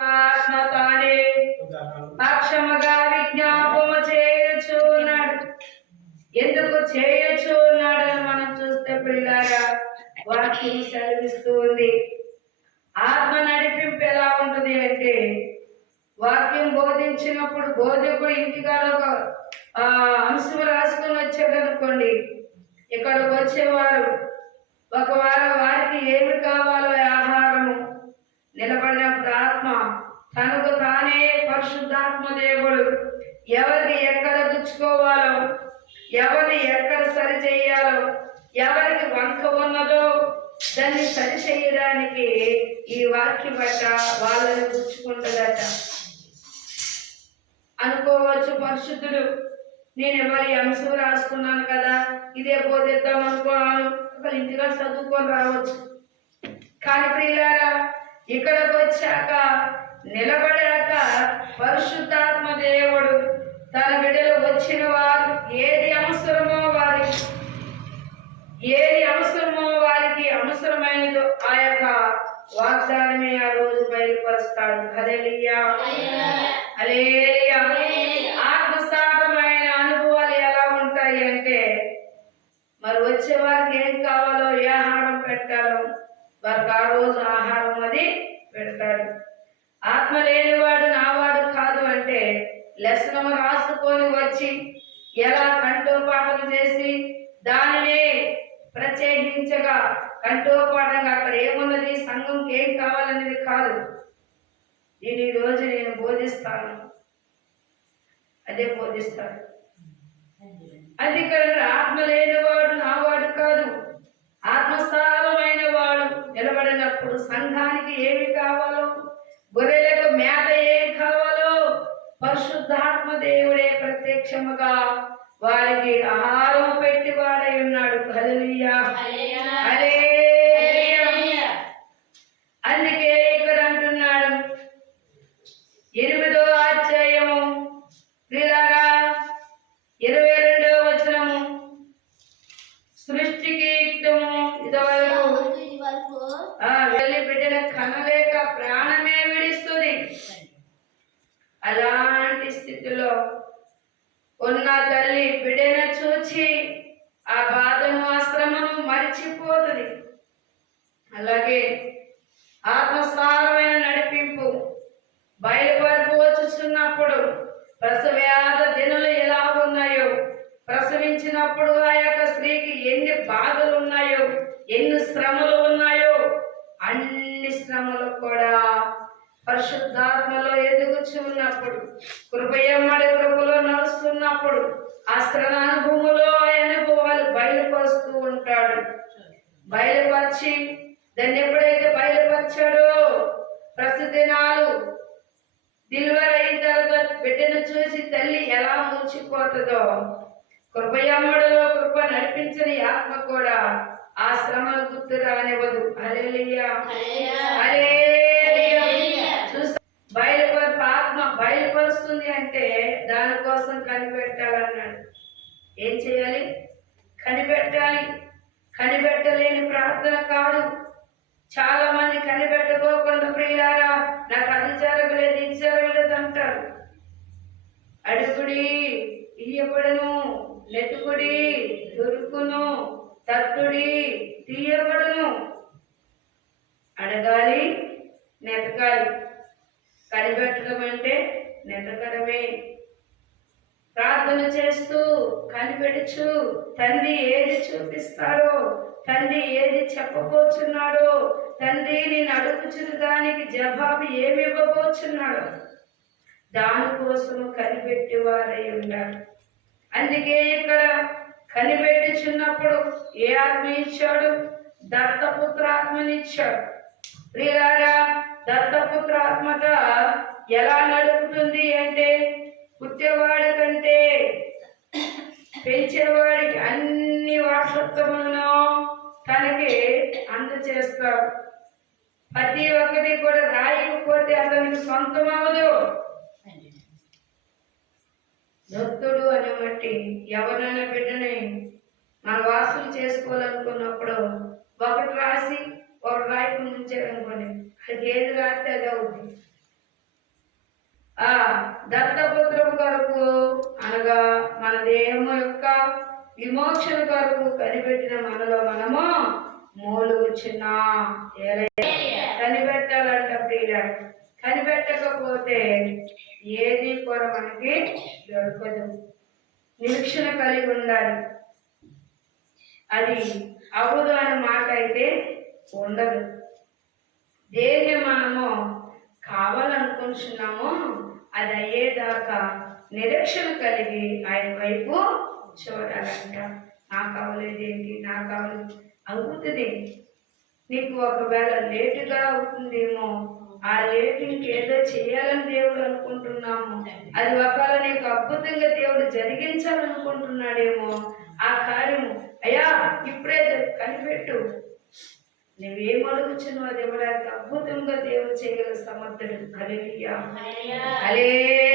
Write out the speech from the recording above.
ఆత్మ తానే అక్షమగా విజ్ఞాపము చేయుచున్నాడు. ఎందుకు చేయుచున్నాడని మనం చూస్తే పిల్లారా వాక్యం సెలవిస్తుంది. ఆత్మ నడిపింపు ఎలా ఉంటుంది అంటే వాక్యం బోధించినప్పుడు బోధకుడు ఇంటికాడ ఒక అంశం రాసుకొని వచ్చాడు అనుకోండి, ఇక్కడికి వచ్చేవారు ఒక వారం వారికి ఏమి కావాలో ఆహారము నిలబడినప్పుడు ఆత్మ తనకు తానే పరిశుద్ధాత్మ దేవుడు ఎవరికి ఎక్కడ గుచ్చుకోవాలో, ఎవరిని ఎక్కడ సరి చేయాలో, ఎవరికి వంక ఉన్నదో దాన్ని సరి చేయడానికి ఈ వాక్యం బట్ట వాళ్ళని గుచ్చుకుంటుందట. అనుకోవచ్చు పరిశుద్ధుడు నేను ఎవరి అంశం రాసుకున్నాను కదా ఇదే బోధిద్దాం అనుకున్నాను, ఒకరు ఇంటిగా చదువుకొని రావచ్చు. కానీ ప్రియులారా ఇక్కడికి వచ్చాక నిలబడాక పరిశుద్ధాత్మ దేవుడు తన బిడ్డలు వచ్చిన వారు ఏది అవసరమో వారికి అవసరమైనదో ఆ యొక్క వాగ్దానమే ఆ రోజు బయలుపరుస్తాడు. హల్లెలూయా హల్లెలూయా. ఆత్మసారమైన అనుభవాలు ఎలా ఉంటాయి అంటే మరి వచ్చే వారికి ఏం కావాలో ఏ ఆహారం పెట్టాలో వారికి ఆ రోజు ఆహారం అది పెడతాడు. ఆత్మ లేనివాడు నావాడు కాదు అంటే లెసనము రాసుకొని వచ్చి ఎలా కంఠోపాఠం చేసి దానినే ప్రత్యేకించగా కంఠోపాఠంగా అక్కడ ఏమున్నది సంఘంకి ఏం కావాలనేది కాదు. దీని రోజు నేను బోధిస్తాను, అదే బోధిస్తాను. అది ఇక్కడ ఆత్మ లేనివాడు నావాడు కాదు, ఆత్మసారమైన వాడు నిలబడినప్పుడు సంఘానికి ఏమి కావాలో, గొర్రెలకు మేత ఏం కావాలో పరిశుద్ధాత్మ దేవుడే ప్రత్యక్షముగా వారికి ఆహారం పెట్టి వాడై ఉన్నాడు. హల్లెలూయా హల్లెలూయా. అందుకే ఇక్కడ అంటున్నాడు 8వ అధ్యాయము 22వ వచనము, సృష్టికి ఇదివరకు వెళ్ళి బిడ్డల కనలేక ప్రాణమే విడిస్తుంది. అలాంటి స్థితిలో ఉన్న తల్లి బిడ్డను చూచి ఆ బాధను ఆ శ్రమను మరిచిపోతుంది. అలాగే ఆత్మసారమైన నడిపింపు బయలుపరచుచున్నప్పుడు ప్రసవేద దినులు ఎలా ఉన్నాయో, ప్రసవించినప్పుడు ఆ యొక్క స్త్రీకి ఎన్ని బాధలు ఉన్నాయో, ఎన్ని శ్రమలు ఉన్నాయో, అన్ని శ్రమలు కూడా పరిశుద్ధాత్మలో ఎదుగుచున్నప్పుడు కృపయమ్మడి కృపలో నడుస్తున్నప్పుడు ఆ శ్రమ అనుభవాలు బయలుపరుస్తూ ఉంటాడు. బయలుపరిచి దాన్ని ఎప్పుడైతే బయలుపరిచాడో ప్రతిదినాలు డెలివరీ అయిన తర్వాత బిడ్డను చూసి తల్లి ఎలా మూర్చిపోతుందో కృపయమ్మడిలో కృప నడిపించని ఆత్మ కూడా ఆ శ్రమను గుర్తు రానివ్వదు. హల్లెలూయా హల్లెలూయా. బయలుపరుపు ఆత్మ బయలుపరుస్తుంది అంటే దానికోసం కనిపెట్టాలన్నాడు. ఏం చేయాలి? కనిపెట్టాలి. కనిపెట్టలేని ప్రార్థన కాదు. చాలా మంది కనిపెట్టుకోకుండా ప్రియులారా నాకు అది జరగలేదు ఇది జరగలేదు అంటారు. అడుగుడి ఇయ్యబడును, నెతుకుడి దొరుకును, తట్టుడి తీయబడును. అడగాలి, నెతకాలి. కనిపెట్టడం అంటే నెతకడమే. ప్రార్థన చేస్తూ కనిపెడుచు తండ్రి ఏది చూపిస్తాడో, తండ్రి ఏది చెప్పబోచున్నాడో, తండ్రి నేను అడుగుచున్న దానికి జవాబు ఏమి ఇవ్వబోచున్నాడో దానికోసము కనిపెట్టి వారై ఉండాలి. అందుకే ఇక్కడ కనిపెట్టుచున్నప్పుడు ఏ ఆత్మ ఇచ్చాడు? దత్తపుత్రాత్మనిచ్చాడు. ప్రియులారా దత్తపుత్రాత్మట ఎలా నడుపుతుంది అంటే పుట్టేవాడి కంటే పెంచేవాడికి అన్ని వారసత్వములను తనకి అందచేస్తాడు. ప్రతి ఒక్కటి కూడా రాయకపోతే అతనికి సొంతం అవదు. దత్తుడు అని బట్టి ఎవరైనా బిడ్డని మన వాసులు చేసుకోవాలనుకున్నప్పుడు ఒకటి రాసి ఒకటి రాయకుండా ఉంచారనుకోండి, అది ఏది రాస్తే అది అవుద్ది. దత్తపుత్రం కొరకు అనగా మన దేహము యొక్క విమోచన కొరకు కనిపెట్టిన మనలో మనము మూలుగుచున్నాం. కనిపెట్టాలంట ప్రియుల, కనిపెట్టకపోతే ఏది కూడా మనకి దొరకదు. నిరీక్షణ కలిగి ఉండాలి. అది అవ్వదు అనే మాట అయితే ఉండదు. దేన్ని మనము కావాలనుకుంటున్నామో అది అయ్యేదాకా నిరీక్షణ కలిగి ఆయన వైపు చూడాలంట. నాకు కావలేదు ఏంటి, నాకు కావలేదు అవుతుంది. నీకు ఒకవేళ లేటుగా అవుతుందేమో, ఆ లేటు ఇంకేదో చేయాలని దేవుడు అనుకుంటున్నాము. అది ఒకవేళ నీకు అద్భుతంగా దేవుడు జరిగించాలనుకుంటున్నాడేమో ఆ కార్యము. అయ్యా ఇప్పుడే కనిపెట్టు, నువ్వేం అడుగుచున్నావు అది ఇవ్వడానికి అద్భుతంగా దేవుడు చేయగల సమర్థుడు. హల్లెలూయా, హల్లెలూయా.